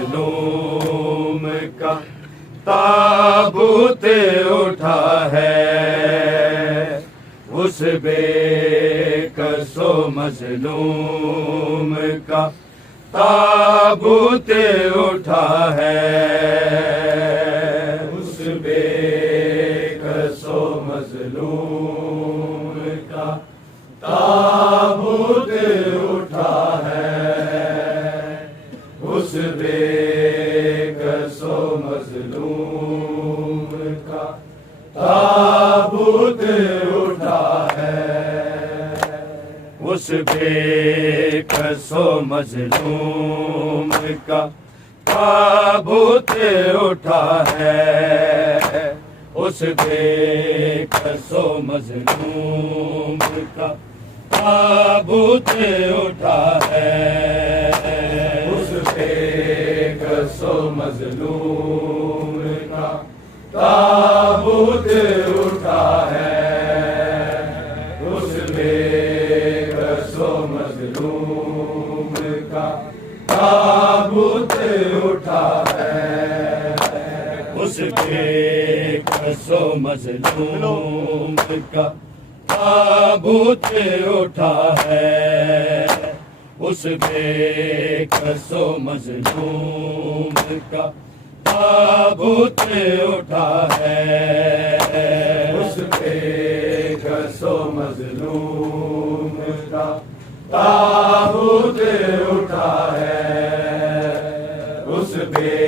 مظلوم کا تابوت اٹھا ہے، اس بے کس و مظلوم کا تابوت اٹھا ہے، اس بے کس و مظلوم کا تابوت اٹھا ہے، اس بے کس و مظلوم کا تابوت اٹھا ہے، اس بے کس و مظلوم کا تابوت اٹھا ہے، اس بے کس و مظلوم کا تابوت اٹھا ہے، اس بے کس و مظلوم کا تابوت اٹھا ہے، اس بے کس و مظلوم کا تابوت اٹھا ہے، اس بے کس و مظلوم کا تابوت اٹھا ہے، اس بے کس و مظلوم کا تابوت اٹھا ہے، اس بے کس و مظلوم کا تابوت اٹھا ہے، اس بے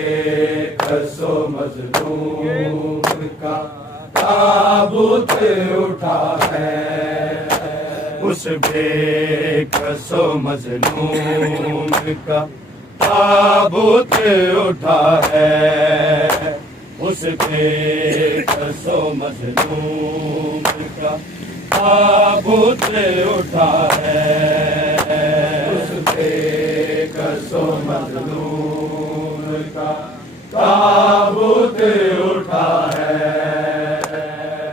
کس و مظلوم کا تابوت اٹھا ہے، اس بے کس و مظلوم کا تابوت اٹھا ہے، اس بے کس و مظلوم کا تابوت اٹھا ہے، اس بے کس و مظلوم کا تابوت اٹھا ہے،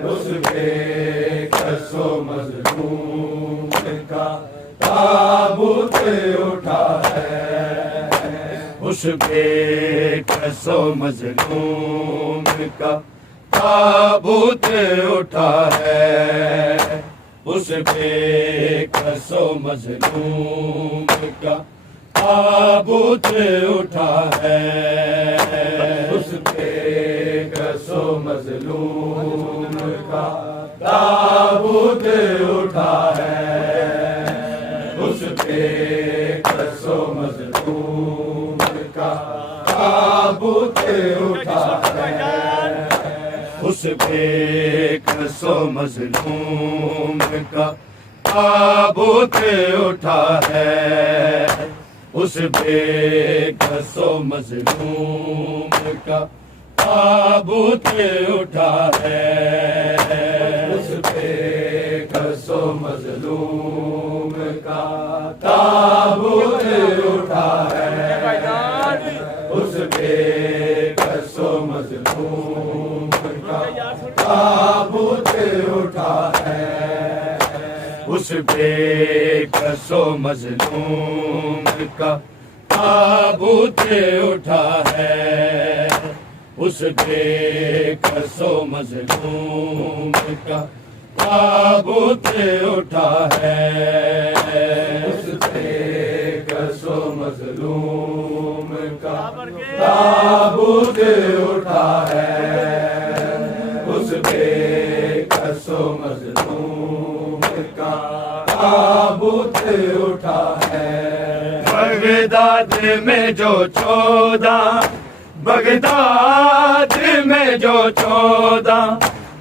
اس بے کس و مظلوم کا تابوت اٹھا ہے، اس بے کس و مظلوم کا تابوت اٹھا ہے، اس بے کس و مظلوم کا تابوت اٹھا ہے، اس بے کس و مظلوم کا تابوت اٹھا ہے، اس بے کس و مظلوم کا تابوت اٹھا ہے، اس بے کس و مظلوم کا تابوت اٹھا ہے، اس بے کس و مظلوم کا تابوت اٹھا ہے، اس بے کس و مظلوم کا تابوت اٹھا ہے، اس بے کس و مظلوم کا تابوت اٹھا ہے، اس بے کس و مظلوم کا تابوت اٹھا ہے، اس بے کس و مظلوم کا تابوت اٹھا ہے، اس بے کس و مظلوم کا تابوت اٹھا ہے، اس بے کس و مظلوم کا تابوت اٹھا ہے، بغداد میں جو 14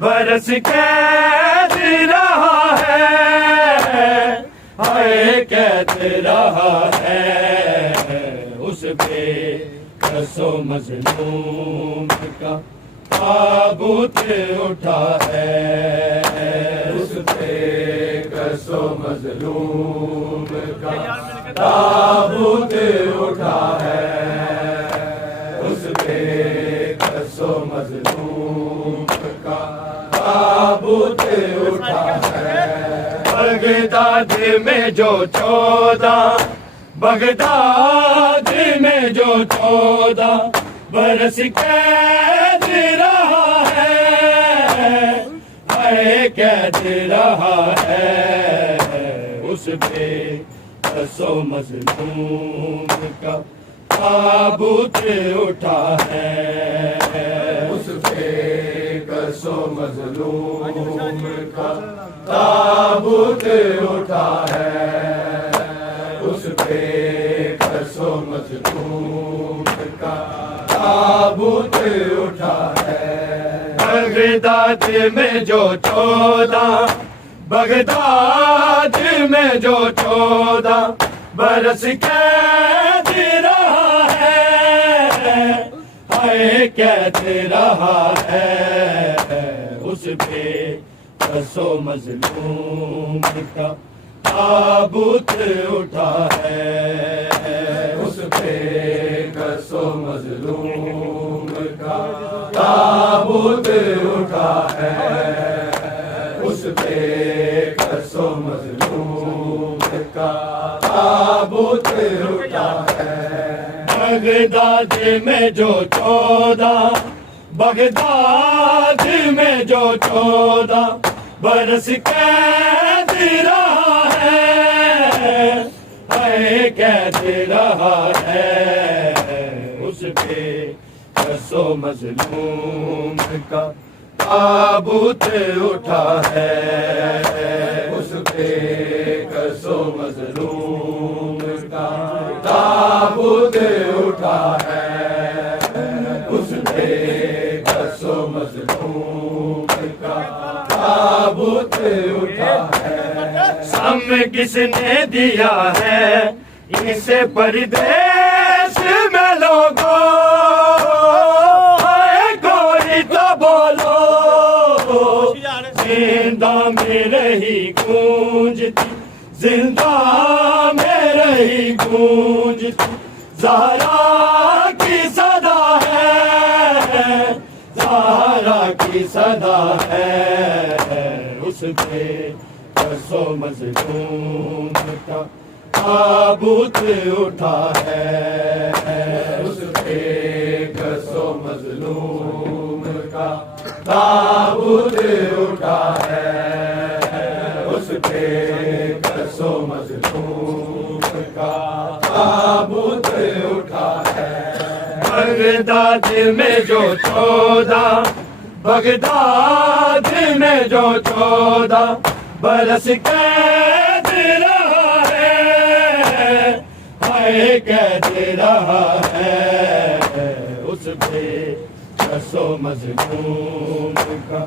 برس قید رہا ہے، ہائے قید رہا ہے، اس بے کس و مظلوم کا تابوت اٹھا ہے، اس بے کس و مظلوم کا تابوت اٹھا ہے، اس بے کس و مظلوم کا تابوت اٹھا ہے، بغداد میں جو 14 برس قید رہا ہے، ہائے قید رہا ہے، اس بے کس و مظلوم کا تابوت اٹھا ہے، اس بے کس و مظلوم کا تابوت اٹھا ہے، اس بے کس و مظلوم کا تابوت اٹھا ہے، بغداد میں جو 14 برس قید رہا ہے، ہائے قید رہا ہے، اس بے کس و مظلوم کا تابوت اٹھا ہے، اس بے کس و مظلوم کا تابوت اٹھا ہے، اس بے کس و مظلوم کا تابوت اٹھا ہے، بغداد میں جو 14 برس قید رہا ہے، ہائے قید رہا ہے، اس بے کس و مظلوم کا تابوت اٹھا ہے، اس بے کس و مظلوم کا تابوت اٹھا ہے، اس بے کس و مظلوم کا تابوت اٹھا ہے، سم کس نے دیا ہے اسے پردیس میں لوگوں، کوئی تو بولو، زندہ میں رہی گونجتی، زندہ میں رہی گونجتی زہرا کی صدا ہے، کی صدا ہے اس پہ قصو مظلوم کا تابوت اٹھا ہے اس پہ قصو مظلوم کا تابوت اٹھا ہے اس پہ قصو مظلوم کا تابوت اٹھا ہے بغداد میں جو 14 بغداد میں جو 14 برس قید رہا ہے ہائے قید رہا ہے اس پہ قصو مظلوم کا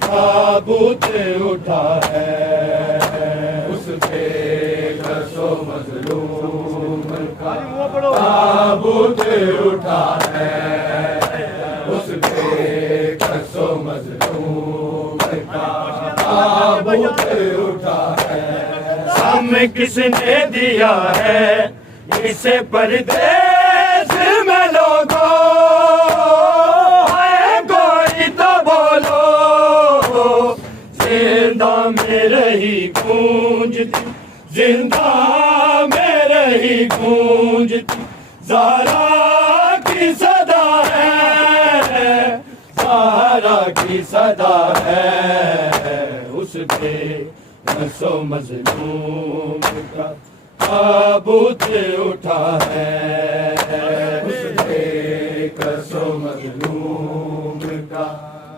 تابوت اٹھا ہے اس پہ قصو مظلوم کا تابوت اٹھا ہے اس پہ قصو مظلوم کا تابوت اٹھا ہے ہم کس نے دیا ہے اسے پردیس میں لوگوں ہے کوئی تو بولو زندہ میں رہی گونجتی زندہ میں رہی گونجتی زہرا کی صدا ہے زہرا کی صدا ہے اس پہ قصو مظلوم کا تابوت اٹھا ہے اس پہ قصو مظلوم کا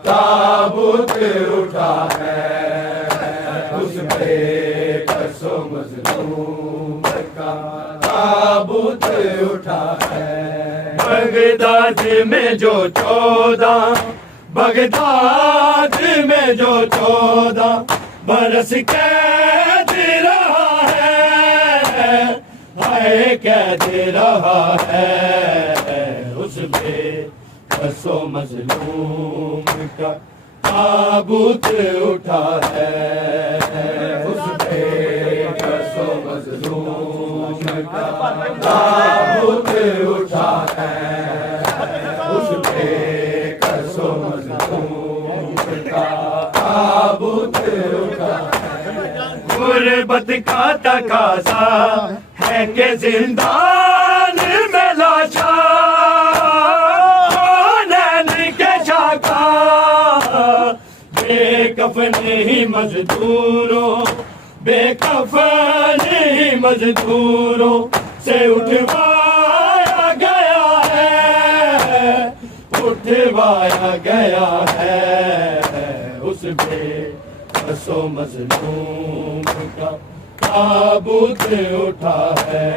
تابوت اٹھا ہے اس پہ قصو مظلوم کا تابوت اٹھا ہے بغداد میں جو 14 بغداد میں جو 14 برس قید رہا ہے ہائے قید رہا ہے اس پہ قصو مظلوم کا تابوت اٹھا ہے اس پہ قصو مظلوم کا تابوت اٹھا ہے اس پہ قصو مظلوم کا تابوت اٹھا ہے غربت کا تقاضا ہے کہ زندان میں لاشا بے کفن ہی مزدوروں بے کفن ہی مزدوروں سے اٹھوایا گیا ہے اٹھوایا گیا ہے اس پہ قصو مظلوم کا تابوت اٹھا ہے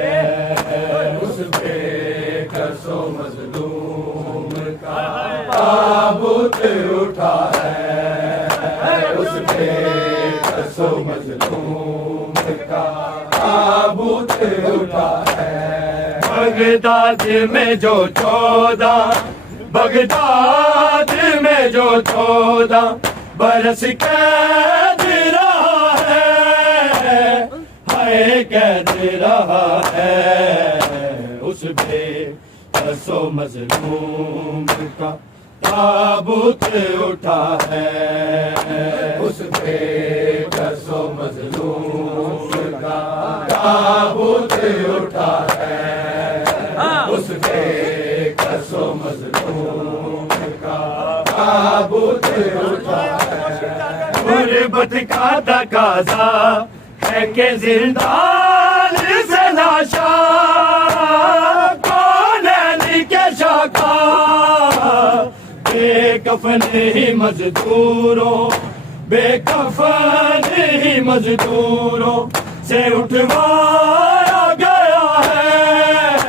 اس پہ قصو مظلوم کا تابوت اٹھا ہے اس پہ قصو مظلوم کا تابوت اٹھا ہے بغداد میں جو 14 بغداد میں جو 14 برس قید رہا ہے ہائے قید رہا ہے اس پہ قصو مظلوم کا تابوت اٹھا ہے اس پہ قصو مظلوم کا تابوت اٹھا ہے اس پہ قصو مظلوم کا تابوت اٹھا ہے غربت کا تقاضا ہے کہ زندان سے لاشا کونین کے شاخا بے کفن ہی مزدوروں بے کفن ہی مزدوروں سے اٹھوایا گیا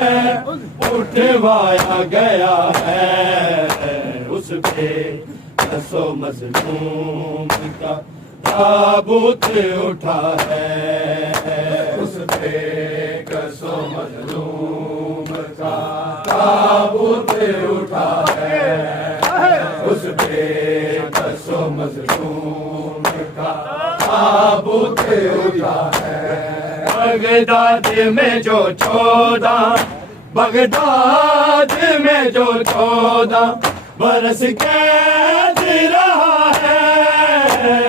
ہے اٹھوایا گیا ہے اس پہ قصو مظلوم کا تابوت اٹھا ہے اس پہ قصو مظلوم کا تابوت اٹھا ہے اس پہ قصو مظلوم کا تابوت اٹھا ہے بغداد میں جو 14 بغداد میں جو 14 برس قید رہا ہے،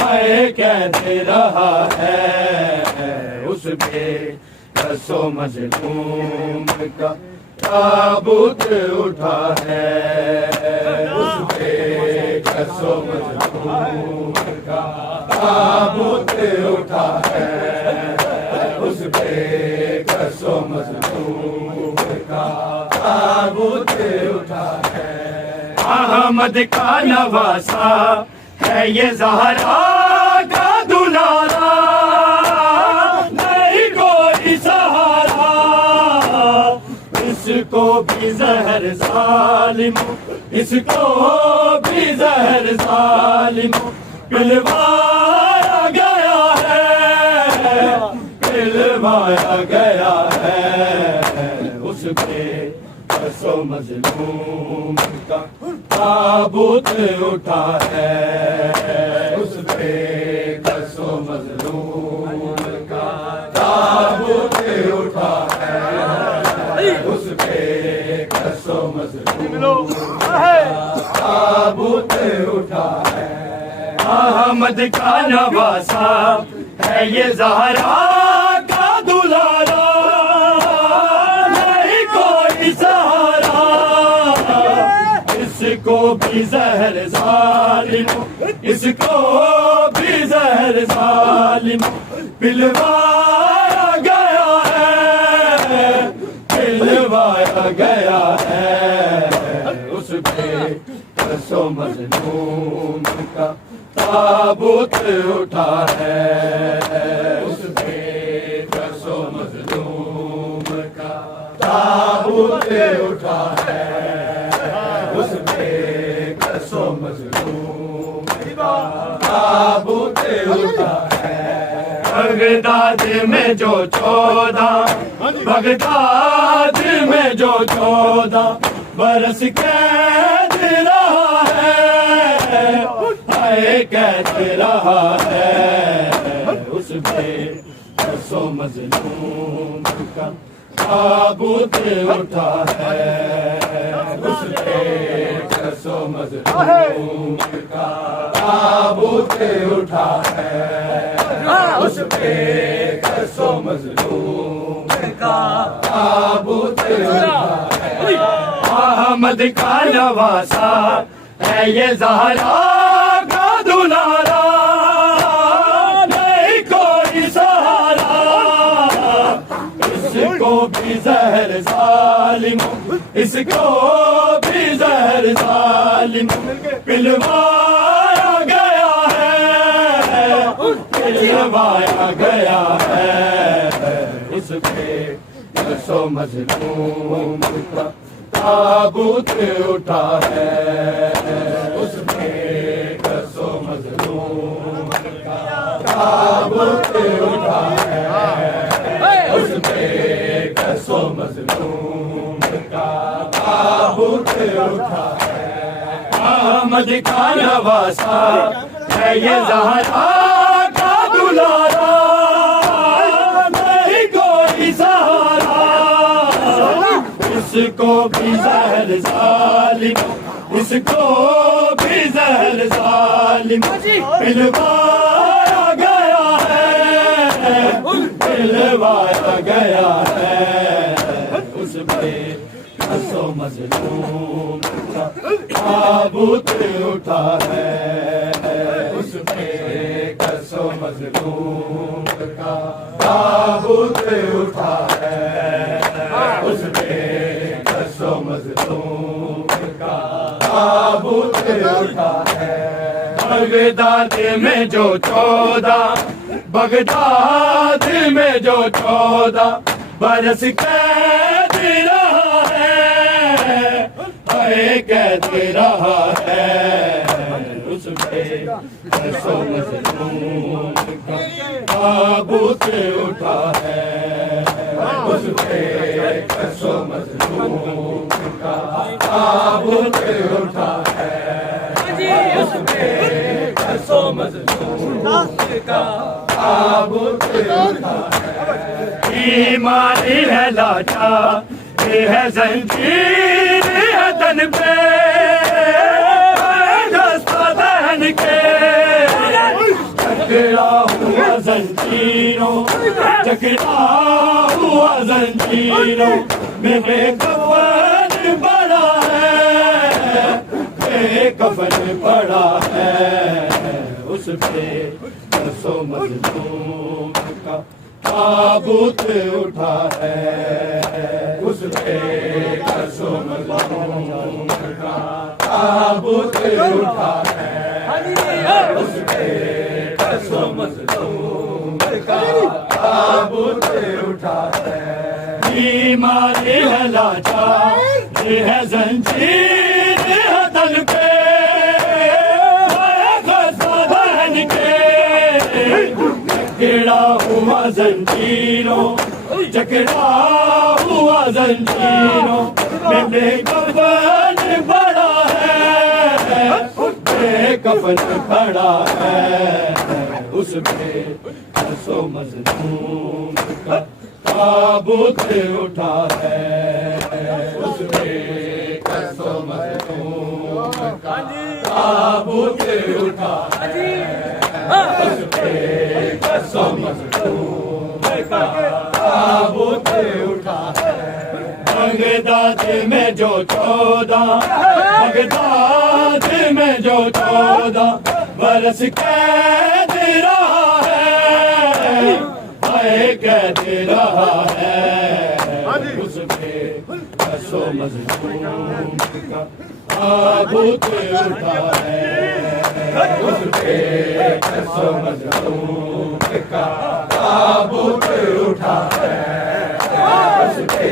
ہائے قید رہا ہے، اس بے کس و مظلوم کا تابوت اٹھا ہے، اس بے کس و مظلوم کا تابوت اٹھا ہے، اس بے کس و مظلوم کا تابوت اٹھا ہے۔ احمد کا نواسا ہے یہ زہرا کا دلارا، نہیں کوئی سہارا، اس کو بھی زہر ظالم، اس کو بھی زہر ظالم پلوایا گیا ہے، پلوایا گیا ہے، اس پہ کس و مظلوم کا تابوت اٹھا ہے، اس پہ کس و مظلوم کا تابوت اٹھا ہے، اس پہ کس و مظلوم کا تابوت اٹھا ہے۔ احمد کا نواسا ہے یہ زہرا کا دلارا، نہیں کوئی سہارا، اس کو بھی زہر ظالم، اس کو بھی زہر ظالم پلوایا گیا ہے، پلوایا گیا ہے، اس پہ کس و مظلوم کا تابوت اٹھا ہے، اس پہ کس و مظلوم کا تابوت اٹھا ہے، اس پہ کس و مظلوم کا تابوت اٹھا ہے۔ بغداد میں جو 14، بغداد میں جو 14 برس قید رہا ہے، ہائے قید رہا ہے، اس پہ کس و مظلوم کا تابوت اٹھا ہے، اس پہ کس و مظلوم کا تابوت اٹھا ہے، اس پہ کس و مظلوم کا تابوت اٹھا ہے۔ احمد کا نواسا ہے یہ زہرا کا دلارا، نہیں کوئی سہارا، اس کو بھی زہر ظالم، اس کو بھی زہر ظالم پلوایا گیا ہے، پلوایا گیا ہے، اس پہ کس و مظلوم کا تابوت اٹھا ہے، اس پہ کس و مظلوم کا تابوت اٹھا ہے، اس پہ کس و مظلوم کا تابوت اٹھا ہے۔ احمد کا نواسا ہے یہ زہرا کا دلارا، نہیں کوئی سہارا، اس کو بھی زہر ظالم، اس کو بھی زہر ظالم پلوایا گیا ہے، پلوایا گیا ہے، اس پہ کس و مظلوم کا تابوت اٹھا ہے، اس پہ کس و مظلوم کا تابوت اٹھا ہے، اس پہ کس و مظلوم کا تابوت اٹھا ہے۔ بغداد میں جو 14، بغداد میں جو 14 برس قید رہا ہے، ہائے قید رہا ہے، اس پہ کس و مظلوم کا تابوت اٹھا ہے، اس پہ کس و مظلوم کا تابوت اٹھا ہے، اس پہ کس و مظلوم کا تابوت اٹھا ہے۔ بیماری ہے لاچا، یہ ہے زنجیر ہے تن پہ، جکڑا ہوا زنجیروں میں بے کفن پڑا ہے، بے کفن پڑا ہے، اس پہ قصو مظلوم کا تابوت اٹھا ہے، اس پہ قصو مظلوم کا تابوت اٹھا ہے، اس پہ قصو مظلوم کا تابوت اٹھا ہے، بیمار ہے لاچار یہ ہے زنجیر ہے دل پہ، جکڑا ہوا زنجیروں، جکڑا ہوا زنجیروں میں بے کفن پڑا ہے، بے کفن پڑا ہے، اس پہ قصو مظلوم کا تابوت اٹھا ہے، اس پہ قصو مظلوم کا تابوت اٹھا ہے، اس پہ قصو مظلوم کا تابوت اٹھا ہے، بغداد میں جو 14 بغداد میں جو 14 برس قید رہا ہے، قید رہا ہے، اس پہ قصو مظلوم کا تابوت اٹھا ہے، اس پہ قصو مظلوم کا تابوت اٹھا ہے، اس پہ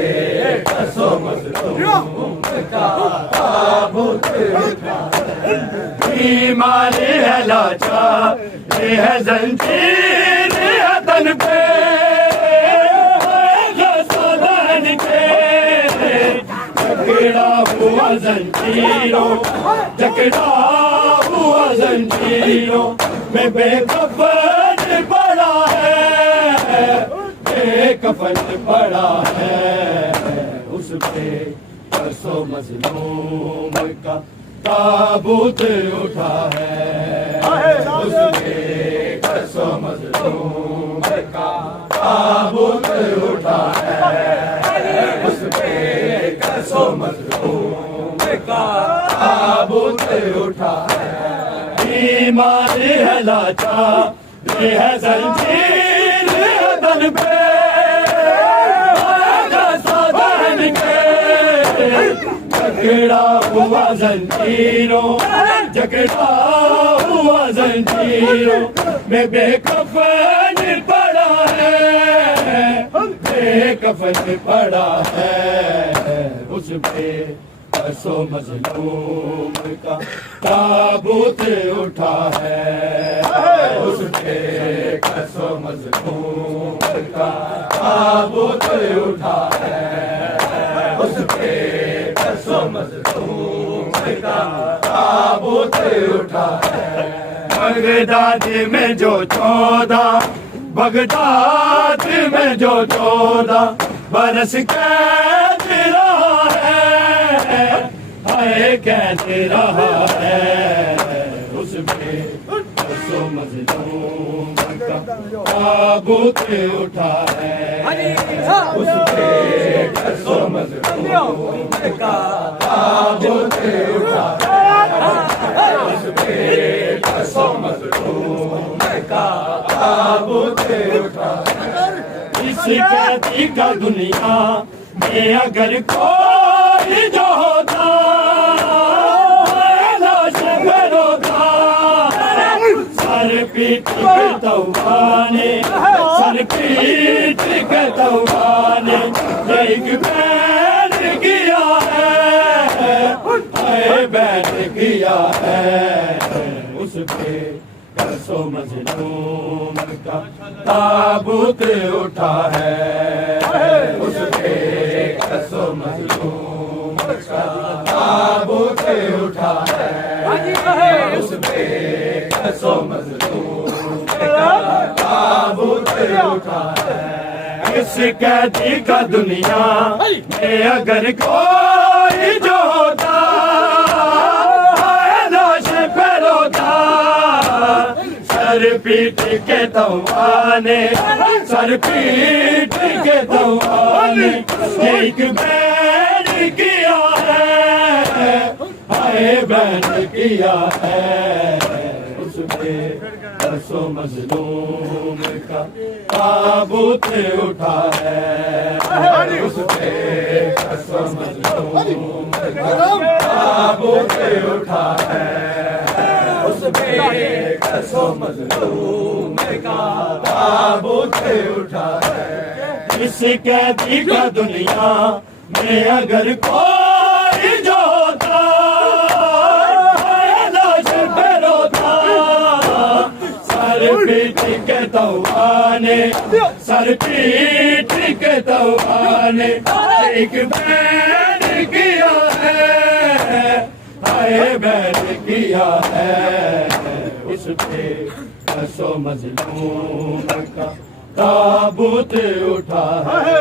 قصو مظلوم کا تابوت اٹھا ہے، بیمار ہے لاچار یہ ہے زنجیر ہے تن پہ، جکڑا ہوا زنجیروں، جکڑا ہوا زنجیروں میں بے کفن پڑا ہے، بے کفن پڑا ہے، اس پہ قصو مظلوم کا تابوت اٹھا ہے، اس پہ قصو مظلوم کا تابوت اٹھا ہے، اس پہ قصو مظلوم کا تابوت اٹھا ہے، بیمار ہے لاچار یہ ہے زنجیر تن پہ، جکڑا ہوا زنجیروں، جکڑا ہوا زنجیروں میں بے کفن پڑا ہے، بے کفن پڑا ہے، اس پہ قصو مظلوم کا تابوت اٹھا ہے، اس پہ قصو مظلوم کا تابوت اٹھا ہے، اس پہ قصو مظلوم کا تابوت اٹھا ہے، بغداد میں جو 14 بغداد میں جو 14 برس قید رہا ہے، قید رہا ہے، اس پہ قصو مظلوم کا تابوت اٹھا ہے، اس پہ قصو مظلوم کا تابوت اٹھا ہے، اس پہ قصو مظلوم کا تابوت اٹھا ہے، اس قیدی کا دنیا میں اگر کوئی جو ہوتا لاش پر ہوتا، سر پیٹ کے توبانے، سر پیٹ کے توبانے ایک بیٹھ گیا ہے، بیٹھ گیا ہے، اس پہ قصو مظلوم کا تابوت اٹھا ہے، اس پہ قصو مظلوم کا تابوت اٹھا ہے، اس پہ قصو مظلوم کا تابوت اٹھا ہے، اس قیدی کا دنیا میں اگر کوئی جو ہوتا لاش پہ روتا، سر سر پیٹ کے توا نے سر پیٹ کے توا نے ایک بین کیا ہے ہائے بین کیا ہے اس پہ ترسو مظلوم کا تابوت اٹھا ہے اس پہ ترسو مظلوم کا تابوت اٹھا ہے اس پہ ترسو مظلوم کا تابوت اٹھا ہے اس قیدی کا دنیا میں اگر کوئی جو سر پیٹ کے توا نے سر پیٹ کے توا نے ایک بین کیا ہے ہائے بین کیا ہے اس پہ ترسو مظلوم کا تابوت اٹھا ہے